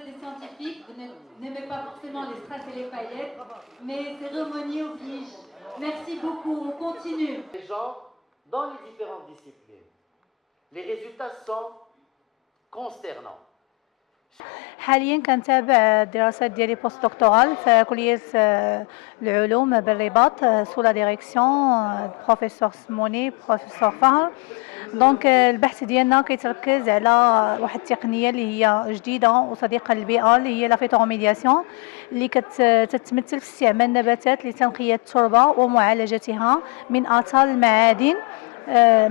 êtes des scientifiques, vous n'aimez pas forcément les strass et les paillettes, mais cérémonie oblige. Merci beaucoup, on continue. Les gens dans les différentes disciplines. Les résultats sont consternants. حاليا كنتابع الدراسات ديالي بوست دكتورال في كلية العلوم بالرباط سو لا ديريكسيون بروفيسور سموني بروفيسور فهر. دونك البحث ديالنا كيتركز على واحد التقنيه اللي هي جديده وصديقه للبيئه اللي هي لا فيتوميدياسيون اللي كتتمثل في استعمال النباتات لتنقيه التربه ومعالجتها من اثار المعادن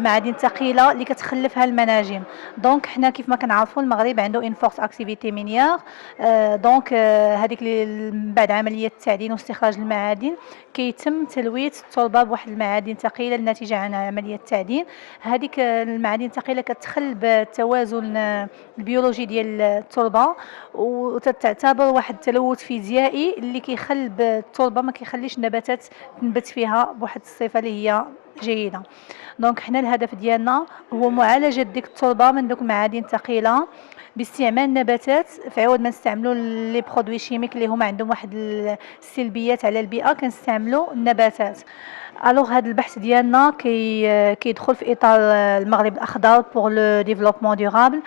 معادن ثقيله اللي كتخلفها المناجم. دونك حنا كيف ما كنعرفوا المغرب عنده ان فورس اكتيفيتي مينيير. دونك هذيك بعد عمليه التعدين واستخراج المعادن كيتم تلويث التربه بواحد المعادن ثقيله الناتجه عن عمليه التعدين. هذيك المعادن الثقيله كتخل بالتوازن البيولوجي ديال التربه وتعتبر واحد التلوث فيزيائي اللي كيخل بالتربه ما كيخليش النباتات تنبت فيها بواحد الصفه اللي هي جيده. دونك حنا الهدف ديالنا هو معالجه ديك التربه من دوك المعادن الثقيله باستعمال النباتات في عوض ما نستعملوا لي برودوي شيميك اللي هما عندهم واحد السلبيات على البيئه كنستعملوا النباتات. الوغ هذا البحث ديالنا كيدخل في اطار المغرب الاخضر بور لو ديفلوبمون دورابل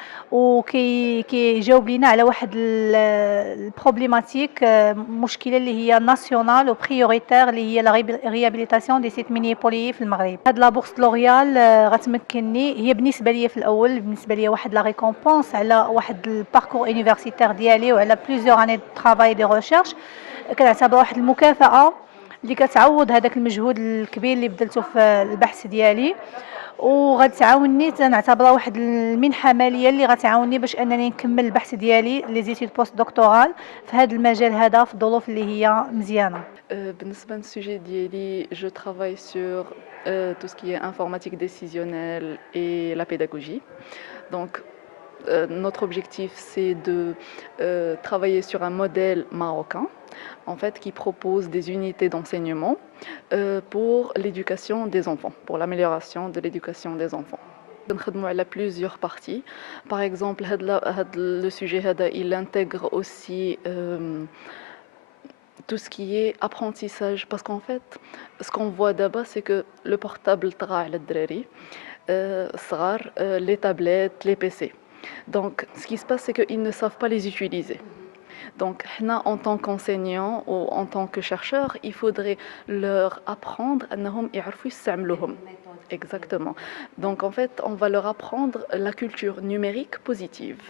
كيجاوب لينا على واحد البروبليماتيك مشكله اللي هي ناسيونال وبريوريتير اللي هي لا ريابيليتاسيون دي سيت ميني بولي في المغرب. هاد لا بورس لوريال غتمكنني هي بالنسبه لي في الاول بالنسبه لي واحد لا ريكومبونس على واحد الباركور يونيفرسيتير ديالي وعلى بليزيور اني دو طرافاي دي ريشيرش. كنعتبر واحد المكافاه اللي كتعوض هذاك المجهود الكبير اللي بذلته في البحث ديالي وغتعاونني تنعتبرها واحد المنحه ماليه اللي غتعاونني باش انني نكمل البحث ديالي لي زيتود بوست دكتورال في هذا المجال هذا في الظروف اللي هي مزيانه. بالنسبه للسوجي ديالي جو travaille sur tout ce qui est informatique décisionnelle et la pédagogie. Donc notre objectif c'est de travailler sur un modèle marocain en fait qui propose des unités d'enseignement pour l'éducation des enfants, pour l'amélioration de l'éducation des enfants. نخدموا على plusieurs parties. Par exemple, le sujet il intègre aussi tout ce qui est apprentissage parce qu'en fait ce qu'on voit d'abord c'est que le portable طغى على الدراري صغار, les tablettes, les PC. Donc ce qui se passe c'est qu'ils ne savent pas les utiliser. Donc, en tant qu'enseignant ou en tant que chercheur, il faudrait leur apprendre à exactement. Donc, en fait, on va leur apprendre la culture numérique positive.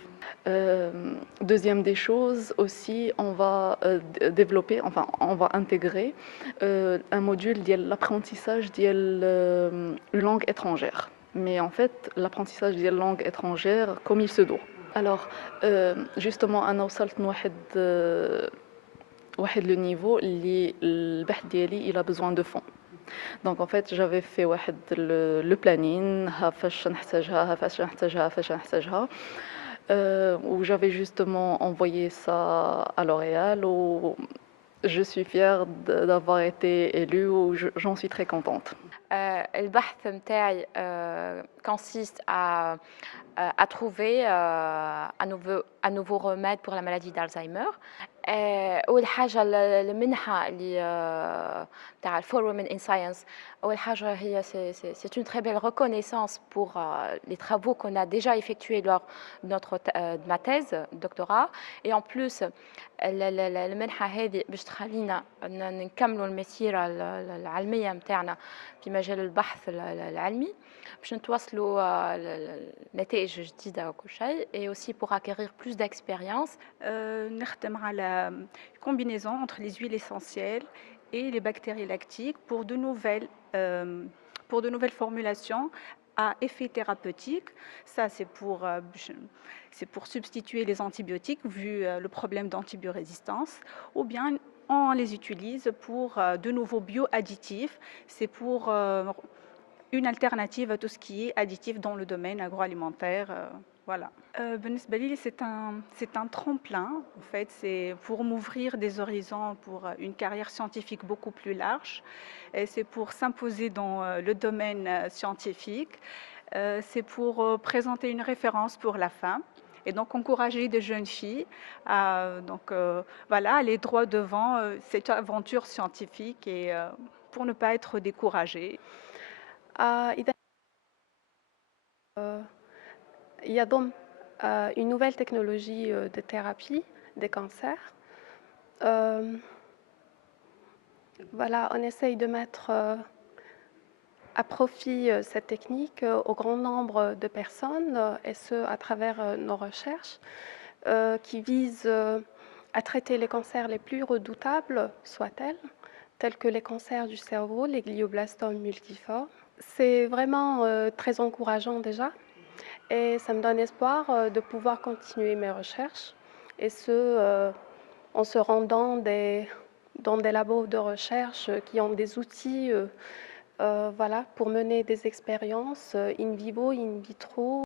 Deuxième des choses aussi, on va développer, enfin, on va intégrer un module de l'apprentissage d'une langue étrangère. Mais en fait, l'apprentissage de langue étrangère comme il se doit. Alors, justement, أنا وصلت واحد le niveau اللي البحث ديالي il a besoin de fonds. Donc en fait, j'avais fait واحد le planning ها فاش نحتاجها ها فاش نحتاجها فاش نحتاجها où j'avais justement envoyé ça à L'Oréal où je suis fière d'avoir été élue ou j'en suis très contente. البحث متاعي consiste à trouver un nouveau remède pour la maladie d'Alzheimer. أول حاجة المنحة اللي تاع For Women in Science. أول حاجة هي c'est une très belle reconnaissance pour les travaux qu'on a déjà effectués lors de ma thèse doctorat. Et en plus المنحة هذه باش تخلينا نكملوا المسيرة العلمية متاعنا في مجال البحث العلمي باش نتواصلوا نتائج جديدة وكل شيء et aussi pour acquérir plus d'expérience. نخدم على combinaison entre les huiles essentielles et les bactéries lactiques pour de nouvelles formulations à effet thérapeutique. Ça, c'est pour substituer les antibiotiques vu le problème d'antibiorésistance, ou bien on les utilise pour de nouveaux bioadditifs. C'est pour une alternative à tout ce qui est additif dans le domaine agroalimentaire. Voilà. بالنسبة لي c'est un tremplin en fait, c'est pour m'ouvrir des horizons pour une carrière scientifique beaucoup plus large. Et c'est pour s'imposer dans le domaine scientifique. C'est pour présenter une référence pour la femme et donc encourager des jeunes filles à voilà, aller droit devant cette aventure scientifique et pour ne pas être découragées. إذا يضم une nouvelle technologie de thérapie des cancers. Voilà, on essaye de mettre à profit cette technique au grand nombre de personnes, et ce, à travers nos recherches qui visent à traiter les cancers les plus redoutables, soient-elles, tels que les cancers du cerveau, les glioblastomes multiformes. C'est vraiment très encourageant déjà, et ça me donne espoir de pouvoir continuer mes recherches, et ce, en se rendant dans des labos de recherche qui ont des outils voilà, pour mener des expériences in vivo, in vitro.